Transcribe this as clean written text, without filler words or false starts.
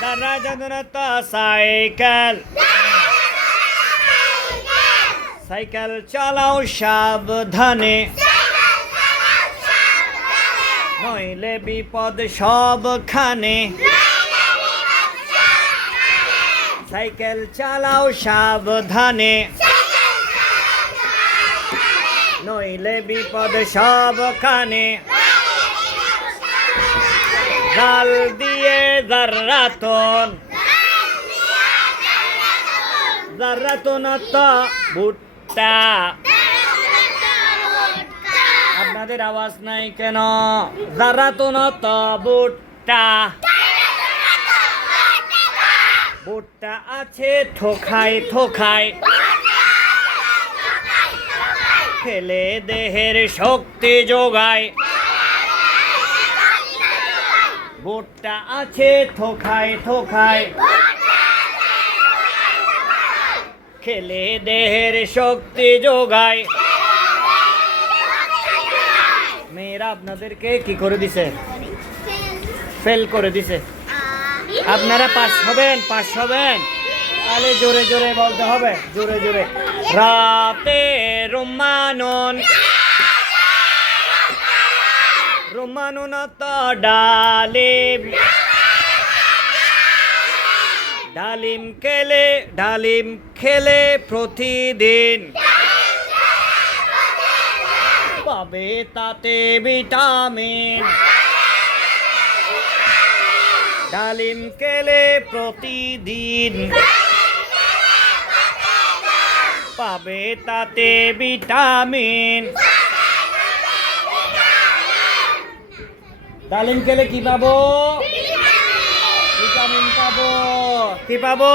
দ্বারা যন্ত্রণাত cycle cycle চালাও সাবধানে নইলে বিপদ সবখানে সাইকেল চালাও সাবধানে নইলে বিপদ সবখানে জাল দিয়ে জাররাতন তো ভুট্টা আপনাদের আওয়াজ নাই কেন জাররাতন তো ভুট্টা ভুট্টা আছে থোকায় থোকায় খেলে দেহের শক্তি যোগায় ভুট্টা আছে থোকায় থোকায় খেলে দেহের শক্তি যোগায় মেয়েরা আপনাদেরকে কি করে দিছে ফেল করে দিছে আপনারা পাস হবেন তাহলে জোরে জোরে বলতে হবে জোরে জোরে রাতে রুমানুন তো ডালিম ডালিম খেলে প্রতিদিন পাবে তাতে ভিটামিন ডালিম খেলে প্রতিদিন পাবে তাতে ভিটামিন ডালিম খেলে কি পাবো ভিটামিন পাবো কি পাবো